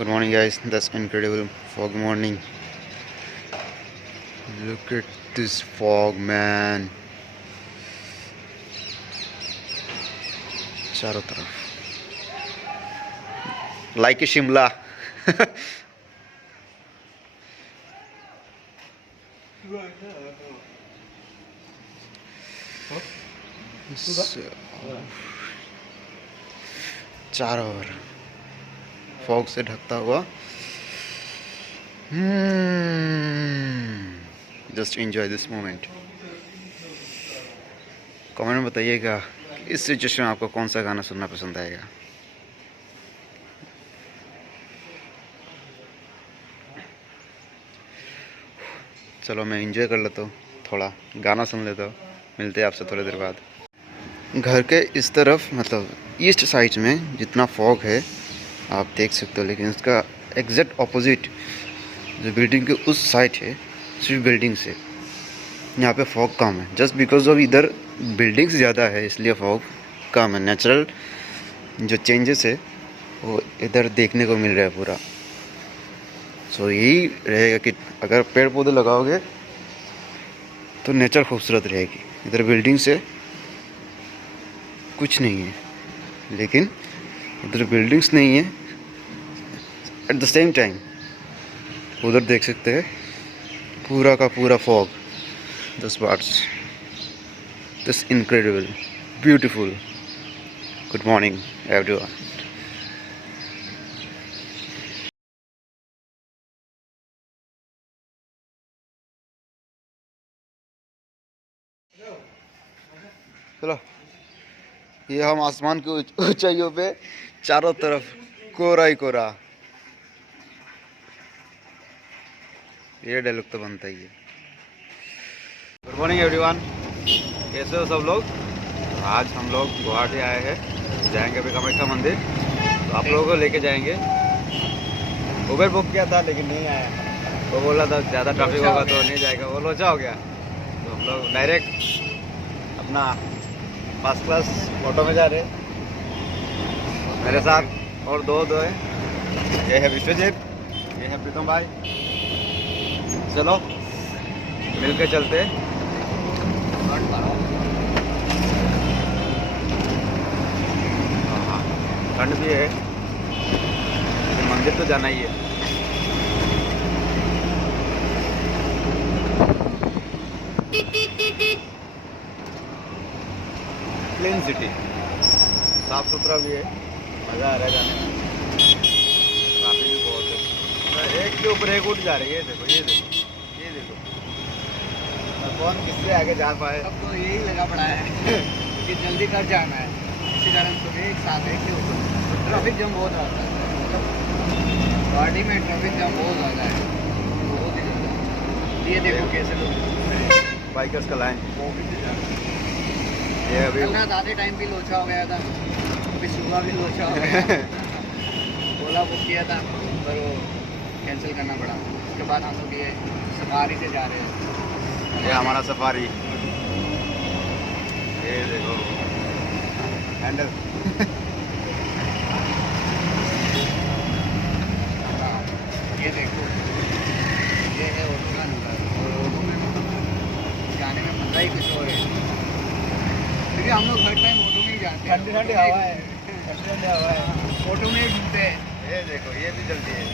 Good morning, guys. That's incredible fog morning. Look at this fog, man. चारों तरफ like Shimla. चारों ओर fog से ढकता हुआ. Just enjoy this moment. Comment में बताइएगा इस सिचुएशन में आपको कौन सा गाना सुनना पसंद आएगा. चलो मैं एंजॉय कर लेता हूँ, थोड़ा गाना सुन लेता हूँ. मिलते हैं आपसे थोड़ी देर बाद. घर के इस तरफ मतलब ईस्ट साइड में जितना फॉग है आप देख सकते हो, लेकिन उसका एग्जैक्ट ऑपोजिट जो बिल्डिंग के उस साइड है, सिर्फ बिल्डिंग से यहाँ पे फॉग कम है. जस्ट बिकॉज ऑफ इधर बिल्डिंग्स ज़्यादा है इसलिए फॉग कम है. नेचुरल जो चेंजेस है वो इधर देखने को मिल रहा है पूरा. सो यही रहेगा कि अगर पेड़ पौधे लगाओगे तो नेचर खूबसूरत रहेगी. इधर बिल्डिंग से कुछ नहीं है, लेकिन उधर बिल्डिंग्स नहीं है. एट द सेम टाइम उधर देख सकते हैं पूरा का पूरा fog. This birds, this incredible beautiful. Good morning everyone. चलो, ये हम आसमान की ऊंचाइयों पे चारों तरफ कोहरा ही कोहरा. ये डायलॉग तो बनता ही है. गुड मॉर्निंग एवरीवन, कैसे हो सब लोग. आज हम लोग गुवाहाटी आए हैं, जाएंगे अभी कामाख्या मंदिर. तो आप लोगों को लेके जाएंगे. उबर बुक किया था लेकिन नहीं आया. वो बोला था ज़्यादा ट्रैफिक होगा तो नहीं जाएगा, वो लोचा हो गया. तो हम लोग डायरेक्ट अपना फर्स्ट क्लास ऑटो में जा रहे हैं. मेरे साथ और दो है. ये है विश्वजीत, ये है प्रीतम भाई. चलो मिल के चलते. हाँ, ठंड भी है लेकिन मंदिर तो जाना ही है. क्लीन सिटी, साफ सुथरा भी है, मज़ा आ रहा है जाने में. ट्रैफिक भी बहुत है. एक के ऊपर एक उठ जा रही है. देखो ये देखो, ये देखो. कौन किससे आगे जा पाए. अब तो यही लगा पड़ा है कि जल्दी कर जाना है. इसी कारण तो एक साथ है कि ट्रैफिक जाम बहुत ज़्यादा है. गाड़ी में ट्रैफिक जाम बहुत ज़्यादा है, बहुत ही ज़्यादा. ये देखो कैसे लोग बाइकर्स का लाइन. ये अभी आधे टाइम भी लोचा हो गया था, अभी सुबह भी लोचा हो गया. ओला बुक किया था पर वो कैंसिल करना पड़ा. उसके बाद हम लोग ये सफारी से जा रहे हैं. ये हमारा सफारी. ये देखो हैंडल. ये देखो ये है ऑटो का नंबर. और ऑटो में जाने में मज़ा ही कुछ और है, क्योंकि हम लोग हर टाइम ऑटो में ही जाते हैं. ठंडी ठंडी हवा है, ठंडी ठंडी हवा है, ऑटो में ही घूमते हैं. ये देखो ये भी चलती है.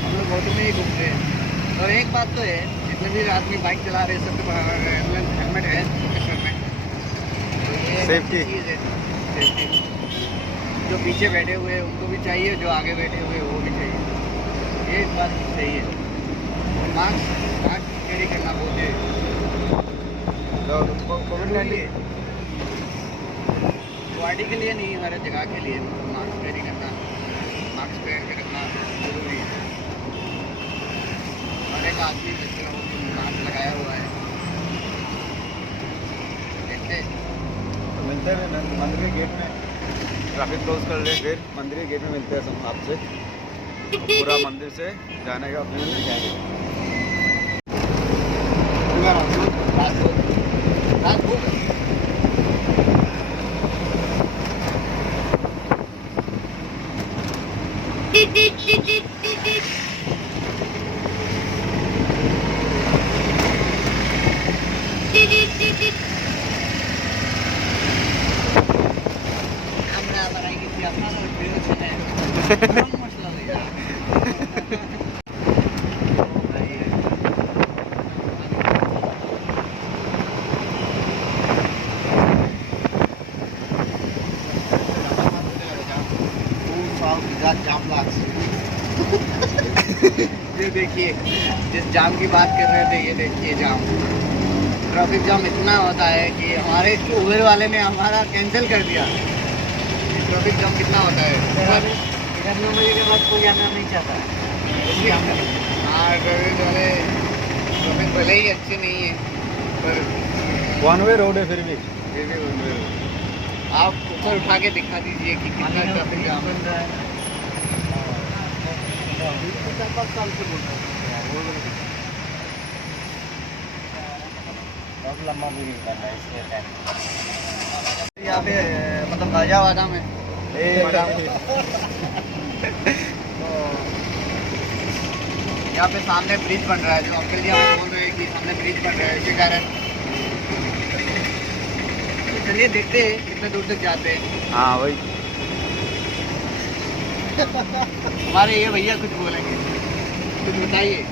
हम लोग ऑटो में ही घूमते हैं. और एक बात तो है, जितने भी आदमी बाइक चला रहे हैं सबके हेलमेट है सबके सर में. तो ये सेफ्टी चीज़ है. सेफ्टी जो पीछे बैठे हुए हैं उनको भी चाहिए, जो आगे बैठे हुए हैं वो भी चाहिए. ये बात सही है. और मास्क कैरी करना बहुत है. गुवाहाटी के लिए नहीं, हर जगह के लिए मास्क कैरी करना, मास्क पहन के रखना जरूरी है. हर एक आदमी मास्क लगाया हुआ है. देखते तो मिलते हैं मंदिर के गेट में. ट्रैफिक क्लोज कर ले, फिर मंदिर के गेट में मिलते हैं सब आपसे. पूरा मंदिर से जाने का व्यू दिखाएंगे. ये देखिए, जिस जाम की बात कर रहे थे, ये देखिए जाम। ट्रैफिक जाम इतना होता है कि हमारे उबेर वाले ने हमारा कैंसिल कर दिया। ट्रैफिक जाम कितना होता है, इधर 9 बजे के बाद कोई आना नहीं चाहता है। हाँ, ट्रैफिक वाले ट्रैफिक भले ही अच्छे नहीं है पर वन वे रोड है फिर भी वन वे रोड। आप ऊपर उठा के दिखा दीजिए कि कितना ट्रैफिक जाम बन रहा है। बहुत लंबा दूरी करना है इसलिए यहाँ पे मतलब गाजियाबाद में यहाँ पे सामने ब्रिज बन रहा है, जो अंकल जी हमें बोल रहे हैं कि सामने ब्रिज बन रहा है, इसी कारण चलिए देखते हैं कितने दूर तक जाते हैं। हाँ वही हमारे ये भैया कुछ बोलेंगे, कुछ बताइए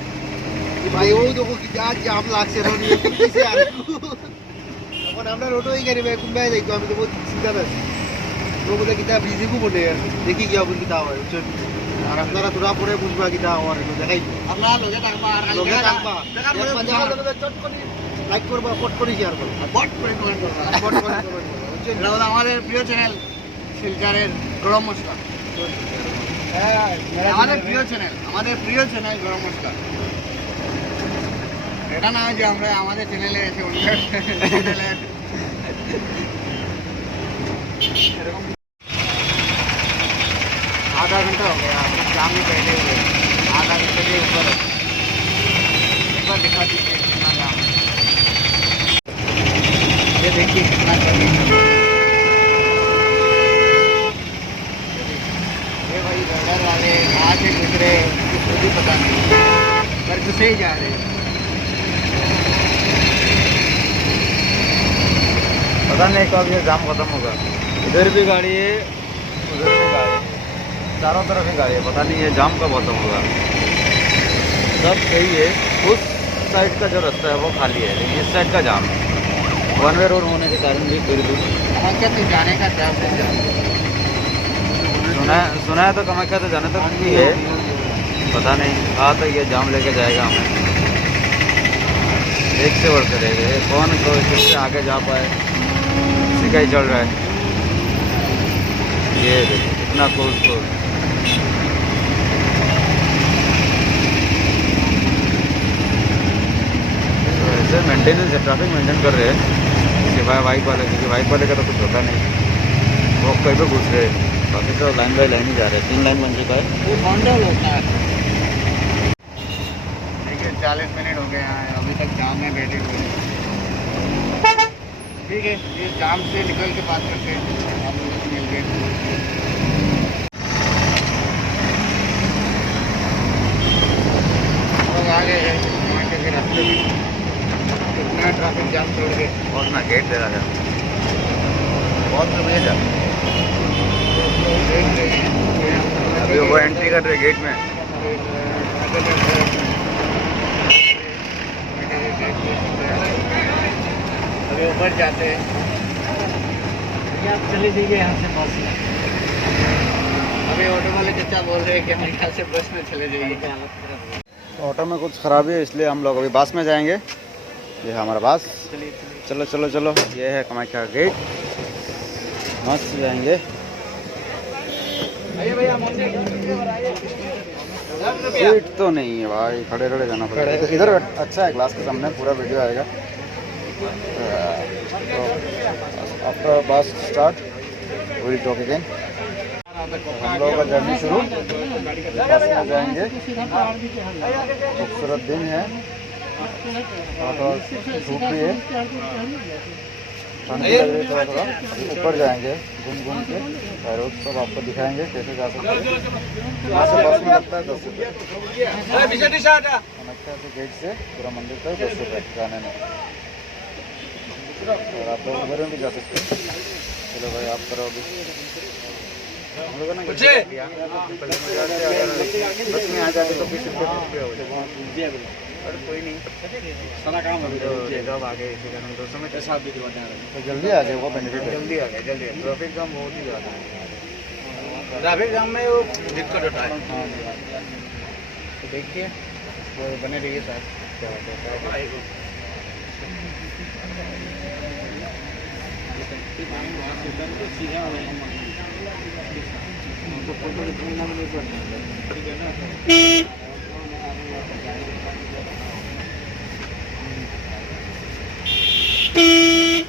कि भाई वो देखो कि क्या जाम লাগছে রোড নিয়ে কিসে আর তখন আমরা রোডই গাড়ি ভাই কুম্বাই দেখো আমি তো বহুত সিধা আছি তো বলে কিটা বিজি কো বলে দেখি কি হবে কিটা হয় আর আপনারা তোরা পরে বুঝবা কিটা হয় দেখাই আপনারা লোকে থাকবা আর লোকে থাকবা এক পাঁচটা লোকে চট করে লাইক করবা পট করে শেয়ার করবা বট করে কমেন্ট করবা, পট করে এটা হলো আমাদের প্রিয় চ্যানেল শিলচরের গরম মশলা। আমাদের প্রিয় চ্যানেল গরম মশলা। এটা না যে আমরা আমাদের চ্যানেলে এসে অন্য চ্যানেলে এরকম आधा घंटा हो गया जाम में बैठे हुए, आधा घंटे के ऊपर दिखा दीजिए कितना जाम है। ये देखिए कितना गर्मी है। ये भाई ड्राइवर वाले कहाँ से गुजरे कुछ भी पता नहीं, पर घुसे ही जा रहे हैं। पता नहीं कब ये जाम खत्म होगा। इधर भी गाड़ी है उधर भी गाड़ी है, चारों तरफ ही गाड़ी है, पता नहीं ये जाम कब खत्म होगा। सब सही है, उस साइड का जो रास्ता है वो खाली है लेकिन इस साइड का जाम है। वन वे रोड होने के कारण भी थोड़ी दूर कामाख्या तक जाने का क्या सुना है तो कामाख्या तो जाने तक भी है, पता नहीं कहाँ तक ये जाम लेके जाएगा हमें। एक से बढ़ कर रहेगा, कौन तो इससे आगे जा पाए इसी का ही चल रहा है। ये देखो कितना क्लोज ऐसे मेंटेनेंस है, ट्रैफिक मेंटेन कर रहे हैं सिवाय बाइक वाले, क्योंकि बाइक वाले का तो कुछ होता नहीं, वो कहीं पे घुस रहे हैं, बाकी तो लाइन बाई लाइन ही जा रहे हैं। 3 लाइन बन चुका है। वो कॉन्ट्रोल होता है। देखिए 40 मिनट हो गए हैं, अभी तक जाम में बैठे हुए हैं। ठीक है, ये जाम से निकल के बात करते हैं आप लोगों से मिल के। लोग आ गए हैं टमाटर के रास्ते में, कितना ट्रैफिक जाम छोड़ के। और ना गेट दे रहा है बहुत तेज है, अभी वो एंट्री कर रहे गेट में। अभी ऊपर जाते हैं, आप चले जाइए यहाँ से बस में। अभी ऑटो वाले चाचा बोल रहे हैं कि हमारे ख्याल से बस में चले जाइए। ऑटो में कुछ खराबी है इसलिए हम लोग अभी बस में जाएंगे। ये है हमारा बस, चलो चलो चलो। ये है कामाख्या गेट, मस्त जाएंगे। सीट तो नहीं है भाई, खड़े खड़े जाना पड़ेगा। इधर अच्छा है, ग्लास के सामने पूरा वीडियो आएगा। आफ्टर बस स्टार्ट विल टॉक अगेन। हम लोग का जर्नी शुरू, बस में जाएंगे। खूबसूरत दिन है और धूप भी है, ठंडी लग रही थोड़ा थोड़ा, ऊपर जाएंगे घूम घूम के और रोड सब आपको दिखाएंगे कैसे जा सकते हैं। यहाँ से बस में लगता है 10 रुपये, कनेक्टर से गेट से पूरा मंदिर तक 10 रुपये जाने में। और आप लोग उबर में भी जा सकते हैं। चलो भाई आप करो अभी। हम लोगों ने बस में आ जाते तो 20 रुपये हो जाए। और कोई नहीं, सारा काम अभी तो जब आ गए इसी कारण 200 में कैसा आप भी दिवाते हैं तो जल्दी आ गए, वो बेनिफिट जल्दी आ गए। जल्दी ट्रैफिक जाम बहुत ही ज़्यादा है, ट्रैफिक जाम में वो दिक्कत होता है। हाँ तो देखिए तो बने रहिए साथ, क्या होता है।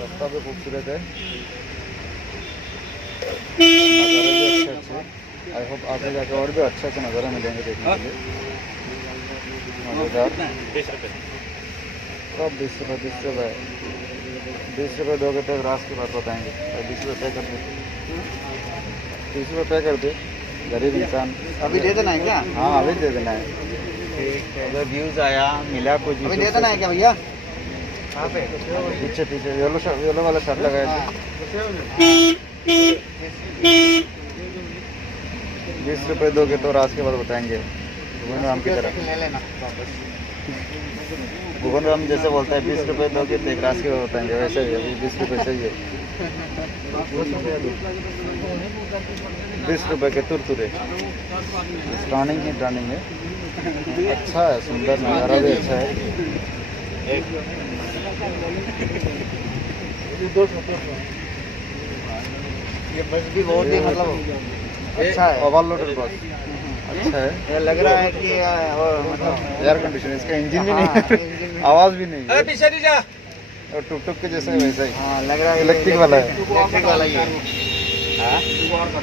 रास्ता भी खूबसूरत है, नज़ारे भी अच्छे अच्छे। आई होप आगे जाके और भी अच्छे अच्छे नज़ारे मिलेंगे देखने के लिए। मज़ेदार। 20 रुपये सब 20 रुपये दोगे तो रास की बात बताएंगे। 20 रुपये पे कर दे, 30 रुपये पे कर दे, गरीब इंसान। अभी दे देना है क्या? हाँ अभी दे देना है। अगर व्यूज़ आया मिला कुछ अभी दे देना है क्या भैया? कहाँ पे? पीछे पीछे येलो वाला शर्ट लगाया। 20 रुपये दोगे तो रात के बाद बताएंगे। भुवन राम की तरह ले लेना वापस। भुवन राम जैसे बोलता है 20 रुपये दोगे तो एक रात के बाद बताएंगे, वैसे ही अभी 20 रुपये चाहिए। 20 रुपये के तुरतुरे टर्निंग ही टर्निंग है। अच्छा है, सुंदर नज़ारा भी अच्छा है। ये बस भी बहुत ही मतलब अच्छा है, ओवरलोडेड बस अच्छा है। ये लग रहा है कि मतलब एयर कंडीशन, इसका इंजन भी नहीं है, आवाज़ भी नहीं है। और टुक टुक के जैसा है वैसा ही। हाँ लग रहा है इलेक्ट्रिक वाला है, इलेक्ट्रिक वाला ही है।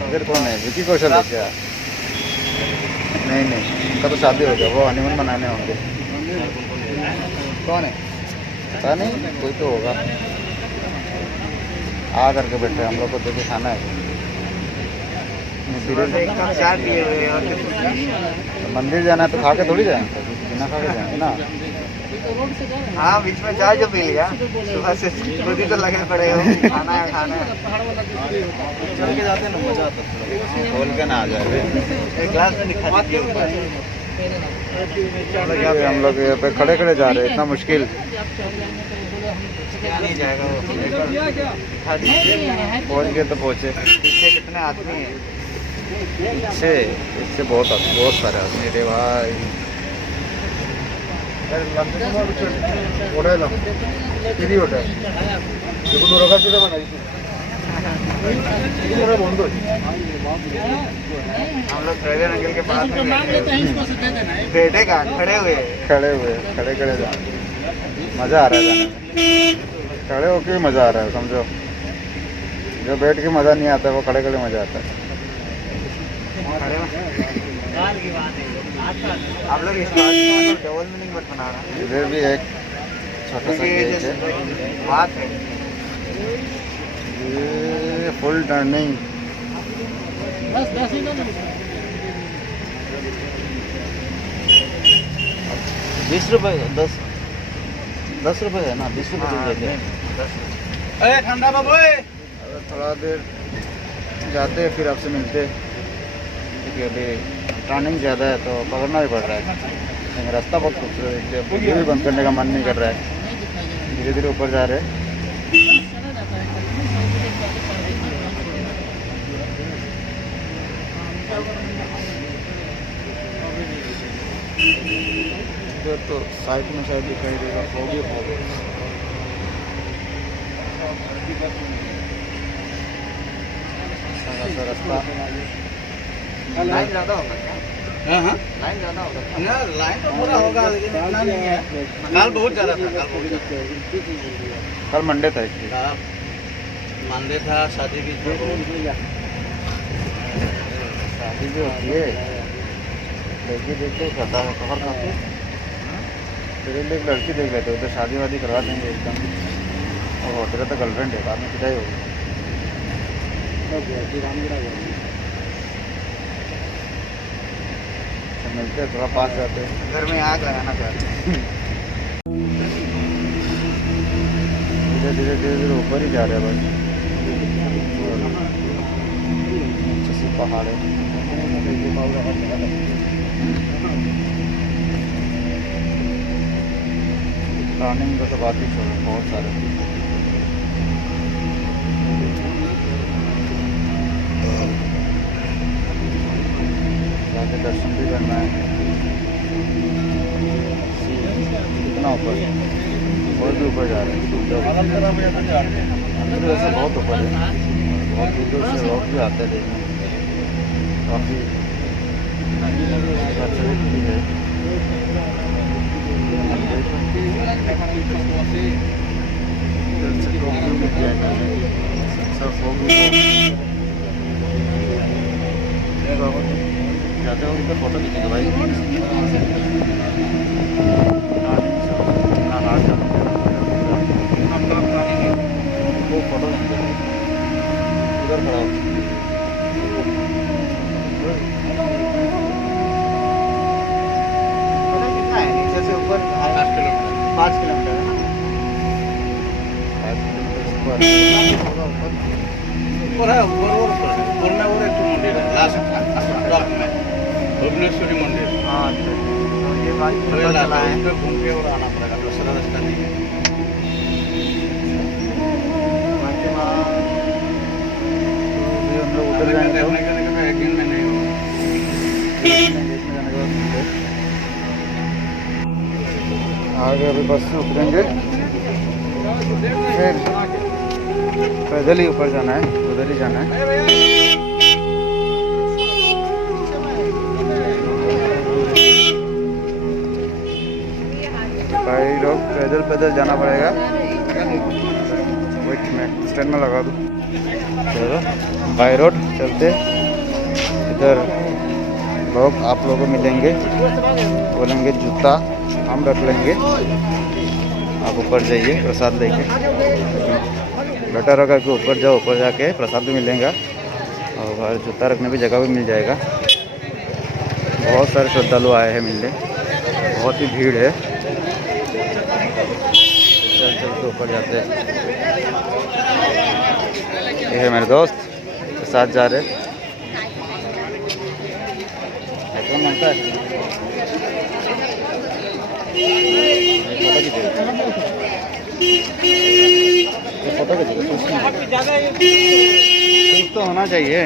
इधर कौन है? विकी कौशल है क्या? नहीं उनका तो शादी हो गया, वो हनीमून मनाने होंगे। कौन है पता नहीं, कोई तो होगा। आ करके बैठे हम लोग को देखे खाना है। तो मंदिर जाना है तो खा के थोड़ी जाएंगे, बिना खा के जाएंगे ना। हाँ बीच में चाय जो पी लिया सुबह से, खुद ही तो लगने पड़ेगा खाना है खाना है। चल के जाते ना मजा आता, खोल के ना आ जाए एक ग्लास में दिखा दीजिए। हम लोग यहाँ पे खड़े खड़े जा रहे हैं, इतना मुश्किल नहीं जाएगा वो। पहुँच गए तो पहुँचे। पीछे कितने आदमी हैं? पीछे इससे बहुत सारे आदमी रे भाई। हम लोग ट्रेलर अंकल के पास में बैठे कहाँ खड़े हुए खड़े जा, मज़ा आ रहा है जाने में। खड़े होके मज़ा आ रहा है समझो, जो बैठ के मज़ा नहीं आता वो खड़े खड़े मज़ा आता है। आप लोग इस डबल मीनिंग मत बना रहा। इधर भी एक छोटा सा गेट है, बात है ये फुल टर्निंग। 20 रुपये 10 रुपये है ना, 20 रुपये देते हैं। अरे ठंडा बाबू, थोड़ा देर जाते हैं फिर आपसे मिलते, क्योंकि अभी टर्निंग ज़्यादा है तो पकड़ना भी पड़ रहा है। लेकिन रास्ता बहुत खूबसूरत है, वीडियो भी बंद करने का मन नहीं कर रहा है। धीरे धीरे ऊपर जा रहे हैं। इधर तो साइड में शायद दिखाई देगा, होगी रास्ता। लाइन ज़्यादा होगा क्या? हाँ लाइन ज़्यादा होगा ना, लाइन तो पूरा होगा लेकिन इतना नहीं है। कल बहुत ज़्यादा था, कल मंडे था, मंडे था। शादी भी होती है, लड़की देख के खाता है कवर खाते। फिर एक लड़की देख लेते, उधर शादी वादी करवा देंगे एकदम ओह तेरा तो गर्लफ्रेंड है, बाद में पिटाई होगी। तो मिलते हैं, थोड़ा पास जाते हैं। घर में आग लगाना सर। धीरे धीरे धीरे धीरे ऊपर ही जा रहे हैं बस। नीचे से पहाड़ है। प्लानिंग का तो बात ही छोड़ो, बहुत सारे। जाके दर्शन भी करना है। कितना ऊपर, और भी ऊपर जा रहे हैं। अंदर वैसे बहुत ऊपर है, बहुत दूर दूर से लोग भी आते हैं देखने। काफ़ी अच्छा भी है। जाते हो उनका फोटो खींचेंगे भाई। वो फोटो उधर खड़ा हो। कितना है नीचे से ऊपर? 5 किलोमीटर। 5 किलोमीटर है। 5 किलोमीटर ऊपर ऊपर है, ऊपर में और एक मंदिर है लास्ट में, भुवनेश्वरी मंदिर। हाँ अच्छा, तो ये बात पता चला है। उसमें घूम के और आना पड़ेगा, दूसरा रास्ता नहीं है। बाकी वहाँ तो हम लोग उधर जाएंगे तो देखने के लिए एक दिन में नहीं होगा। देखने जाने के बाद मिलते हैं। आगे अभी बस से उतरेंगे, फिर पैदल ही ऊपर जाना है, उधर ही जाना है। भाई लोग पैदल पैदल जाना पड़ेगा। वेट में स्टैंड में लगा दूँ। चलो बाई रोड चलते। इधर लोग आप लोगों को मिलेंगे, बोलेंगे जूता हम रख लेंगे, आप ऊपर जाइए प्रसाद लेके। बेटर होगा कि ऊपर जाओ, ऊपर जाके प्रसाद भी मिलेगा और जूता रखने की जगह भी मिल जाएगा। बहुत सारे श्रद्धालु आए हैं मिलने, बहुत ही भीड़ है। चल चल के ऊपर जाते हैं। ये है मेरे दोस्त के साथ जा रहे। कौन मांगता है? फोटो खींचेगा, फोटो खींचेगा। कुछ तो होना चाहिए।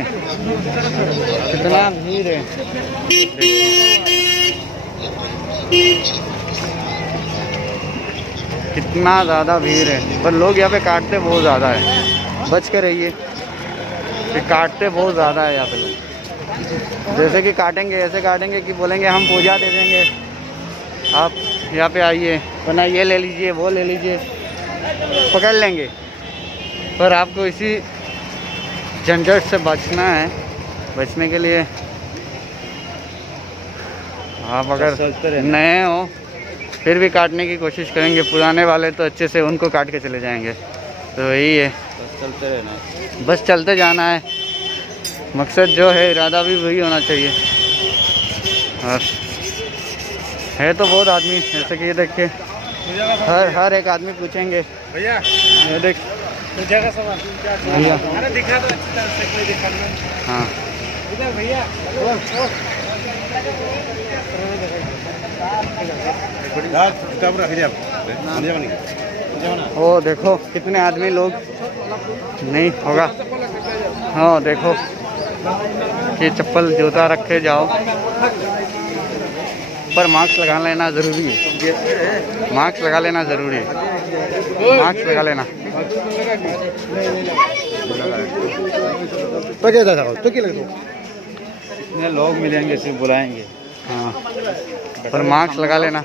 कितना भीड़ है। कितना ज़्यादा भीड़ है, पर लोग यहाँ पे काटते बहुत ज़्यादा है। बच के रहिए, ये काटते बहुत ज़्यादा है यहाँ पे लोग। जैसे कि काटेंगे, ऐसे काटेंगे कि बोलेंगे हम पूजा दे देंगे, आप यहाँ पे आइए, वरना ये ले लीजिए, वो ले लीजिए, पकड़ लेंगे। पर आपको इसी झंझट से बचना है। बचने के लिए आप अगर नए हो फिर भी काटने की कोशिश करेंगे, पुराने वाले तो अच्छे से उनको काट के चले जाएंगे। तो यही है, बस चलते रहना है, बस चलते जाना है। मकसद जो है, इरादा भी वही होना चाहिए। और है तो बहुत आदमी, जैसे कि ये देखिए हर एक आदमी पूछेंगे भैया, ये देख पूजा का सवाल भैया। अरे दिखा दो अच्छी तरह से, कोई दिखा दो। हाँ इधर भैया, वो देखो कितने आदमी लोग नहीं होगा। हाँ देखो, ये चप्पल जूता रखे जाओ, पर मास्क लगा लेना ज़रूरी है। मास्क लगा लेना ज़रूरी है, मास्क लगा लेना। तो क्या था तो क्या लगता इतने लोग मिलेंगे, सिर्फ बुलाएंगे। हाँ, पर मास्क लगा लेना।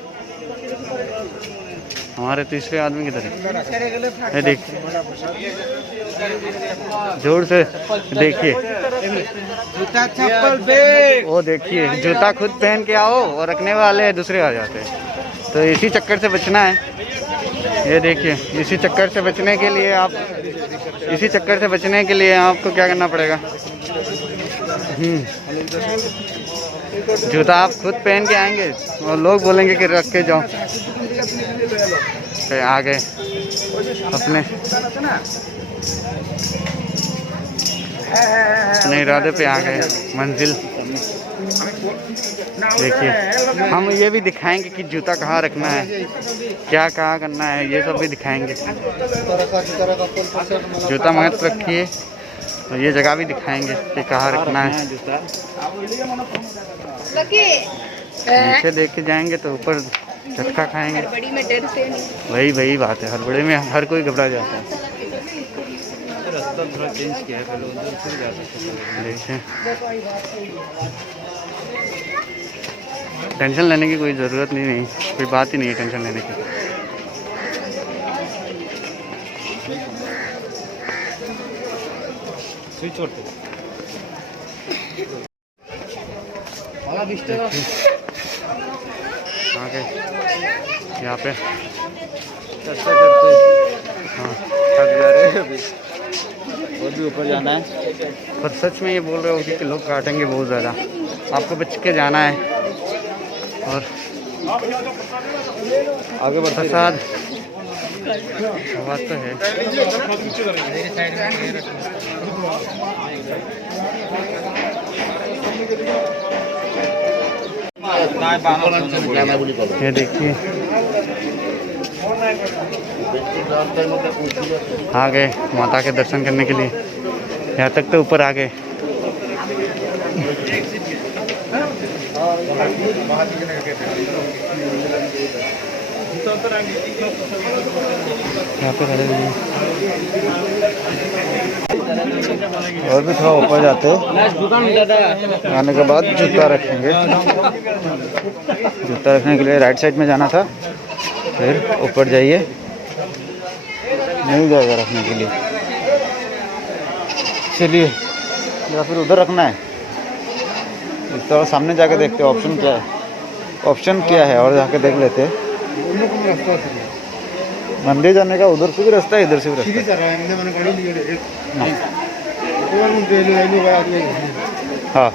हमारे तीसरे आदमी किधर है? ये देख, जोर से देखिए, जूता चप्पल बैग, वो देखिए जूता खुद पहन के आओ और रखने वाले दूसरे आ जाते हैं। तो इसी चक्कर से बचना है। ये देखिए, इसी चक्कर से बचने के लिए आपको क्या करना पड़ेगा। जूता आप खुद पहन के आएंगे और लोग बोलेंगे कि रख के जाओ। फिर आ गए अपने इरादे पे आ गए मंजिल। देखिए, हम ये भी दिखाएंगे कि जूता कहाँ रखना है, क्या कहाँ करना है, ये सब भी दिखाएंगे। जूता मत रखिए, तो ये जगह भी दिखाएंगे कि कहाँ रखना है। नीचे लेके जाएंगे तो ऊपर झटका खाएंगे। वही बात है, हड़बड़ी में हर कोई घबरा जाता है। रास्ता थोड़ा चेंज किया है, पहले उधर से जा सकते हैं। देखिए, टेंशन लेने की कोई ज़रूरत नहीं, कोई बात ही नहीं है टेंशन लेने की। स्विच छोड़ दो। आगे यहाँ पे चर्चा करते हाँ, थक जा रहे हैं अभी, और भी ऊपर जाना है। पर सच में ये बोल रहे हो कि लोग काटेंगे बहुत ज़्यादा, आपको बच के जाना है। और आगे बढ़ते प्रसाद बात तो है। ये देखिए, आ गए माता के दर्शन करने के लिए। यहाँ तक तो ऊपर आ गए। यहाँ पे खड़े हुए और भी थोड़ा ऊपर जाते हैं। आने के बाद जूता रखेंगे। जूता रखने के लिए राइट साइड में जाना था, फिर ऊपर जाइए, नहीं जाएगा रखने के लिए। चलिए, या फिर उधर रखना है। इस तरह सामने जाके देखते हैं ऑप्शन क्या है और जाके देख लेते हैं। मंदिर जाने का उधर से भी रास्ता है, इधर से भी रास्ता है। हाँ,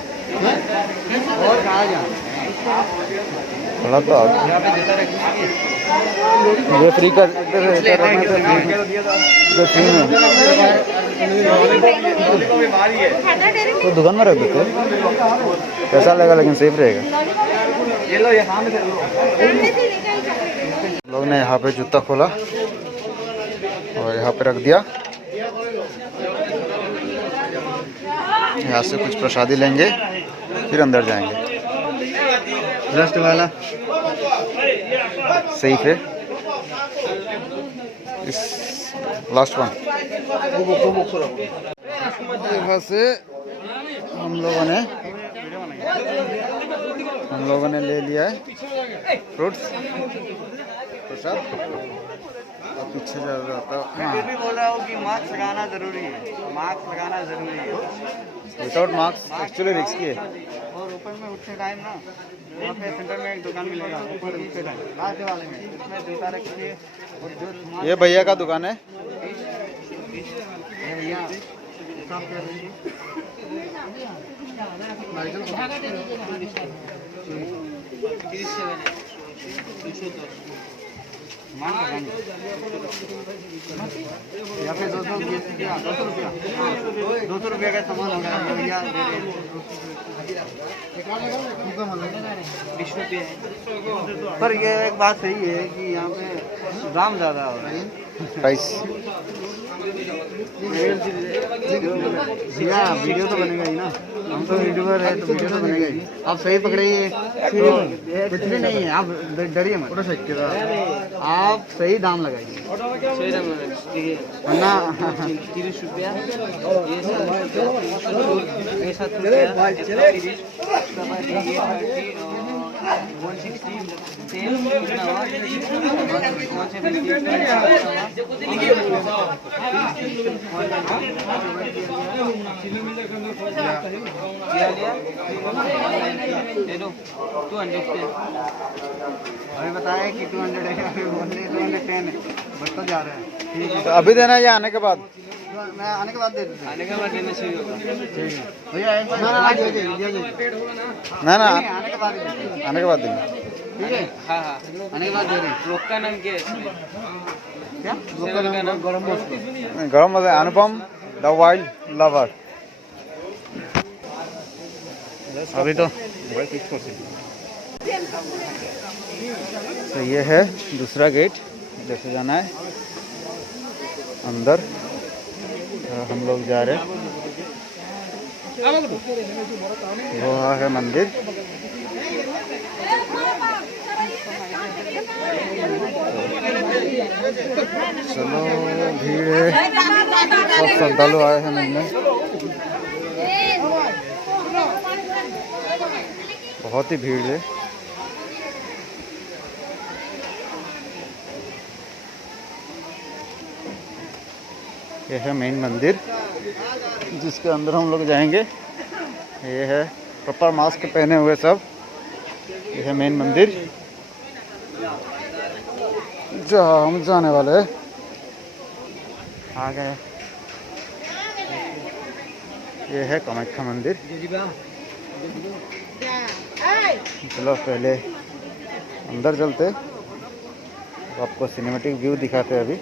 थोड़ा तो ये फ्री का तो दुकान में रख देते, पैसा लगेगा लेकिन सेफ रहेगा। लोग ने यहाँ पे जूता खोला और यहाँ पे रख दिया। यहाँ से कुछ प्रसादी लेंगे, फिर अंदर जाएंगे। लास्ट वाला सही है, इस लास्ट वन। यहाँ से हम लोगों ने ले लिया है फ्रूट्स प्रसाद। और पीछे जा रहा था। हाँ, भी बोल रहा हूँ कि मास्क लगाना ज़रूरी है, विदाउट मास्क एक्चुअली रिस्की है। और ऊपर में उठने टाइम ना, वहाँ पे सेंटर में एक दुकान मिलेगा, ऊपर नीचे टाइम लास्ट वाले में, उसमें जूता रखिए। और जो ये भैया का दुकान है। भैया साफ कर रही है। यहाँ पे 200 रुपया का सामान होगा भैया। 20 रुपये। पर ये एक बात सही है कि यहाँ पे दाम ज़्यादा हो रहा है प्राइस। भैया वीडियो तो बनेगा ही ना, हम तो यूट्यूबर है तो वीडियो तो बनेगा ही। आप सही पकड़िए, कुछ भी नहीं है, आप डरिए मत। आप सही दाम लगाइए, वरना 30 रुपया ये 7 रुपया अभी बताया कि 200 है, अभी बोलने 210 है, बढ़ता जा रहा है। ठीक है, तो अभी देना है या आने के बाद? मैं आने के बाद दे दूँगा। आने के बाद देना चाहिए होगा। ठीक है भैया, एक बार दे दीजिए। ना ना, नहीं, आने के बाद दे दीजिए। आने के बाद देंगे। ठीक है, हाँ हाँ। आने के बाद दे रहे हैं। लोग का नाम क्या है इसमें? क्या चैनल का नाम? गरम मसाला। गरम मसाला अनुपम द वाइल्ड लवर। अभी तो ये है दूसरा गेट, जैसे जाना है अंदर। हम लोग जा रहे हैं, वो है मंदिर। चलो, भीड़ है, सब श्रद्धालु आए हैं मिलने, बहुत ही भीड़ है। ये है मेन मंदिर, जिसके अंदर हम लोग जाएंगे। ये है प्रॉपर मास्क पहने हुए सब। ये है मेन मंदिर जहाँ हम जाने वाले हैं। आ गए। ये है कामाख्या मंदिर। चलो पहले अंदर चलते, तो आपको सिनेमैटिक व्यू दिखाते हैं अभी।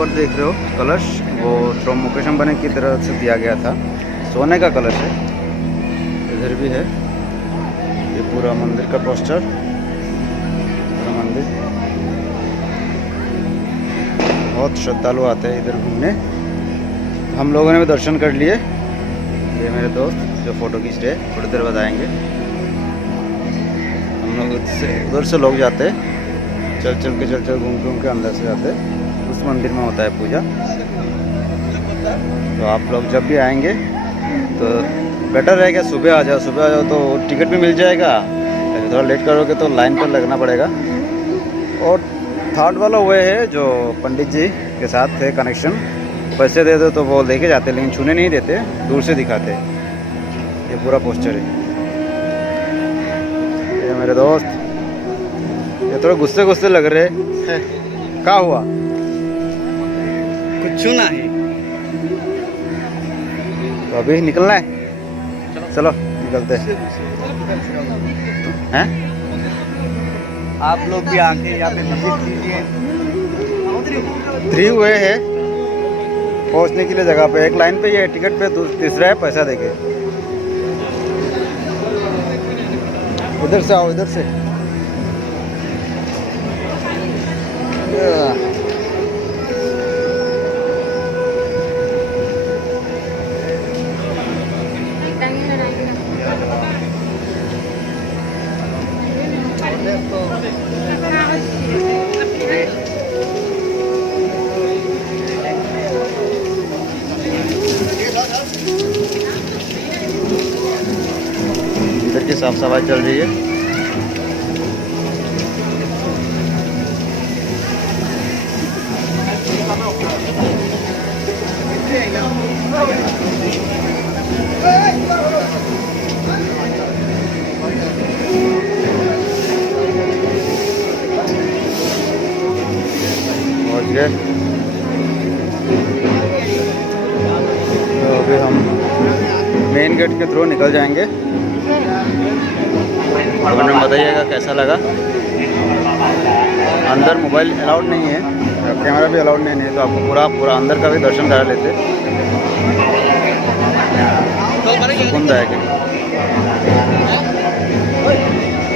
ऊपर देख रहे हो कलश, वो थ्रो मुकेश अंबानी की तरफ से दिया गया था, सोने का कलश है। इधर भी है, ये पूरा मंदिर का पोस्टर, पूरा मंदिर। बहुत श्रद्धालु आते हैं इधर घूमने। हम लोगों ने भी दर्शन कर लिए। ये मेरे दोस्त जो फ़ोटो खींच रहे, थोड़ी देर बाद आएंगे। हम लोग उधर से लोग जाते हैं, चल के घूम के अंदर से जाते हैं। उस मंदिर में होता है पूजा। तो आप लोग जब भी आएंगे तो बेटर रहेगा सुबह आ जाओ तो टिकट भी मिल जाएगा। थोड़ा लेट करोगे तो लाइन पर लगना पड़ेगा। और थर्ड वाला वो है जो पंडित जी के साथ थे कनेक्शन, पैसे दे दो तो वो लेके जाते, लेकिन छूने नहीं देते, दूर से दिखाते। ये पूरा पोस्टर है। ये मेरे दोस्त, ये थोड़ा गुस्से लग रहे हैं। क्या हुआ? कुछ ना है। तो अभी निकलना है, चलो निकलते हैं। आप लोग भी आके यहाँ पे विजिट कीजिए। 3 वे है पहुंचने के लिए जगह पे। एक लाइन पे ये टिकट पे, तीसरा है पैसा देके। इधर से आओ, इधर से। इधर की साफ सफाई चल रही है। पहुंच गए। तो अभी हम मेन गेट के थ्रू निकल जाएंगे। कमेंट में बताइएगा कैसा लगा। अंदर मोबाइल अलाउड नहीं है, कैमरा भी अलाउड नहीं है, तो आपको पूरा अंदर का भी दर्शन करा लेते। सुकूनदायक है।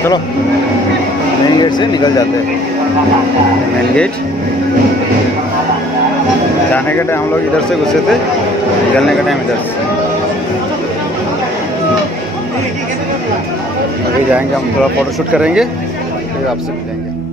चलो मेन गेट से निकल जाते हैं। मेन गेट जाने के टाइम हम लोग इधर से घुसे थे, निकलने का टाइम इधर से। अभी जाएंगे हम, थोड़ा फोटोशूट करेंगे, फिर आपसे मिलेंगे।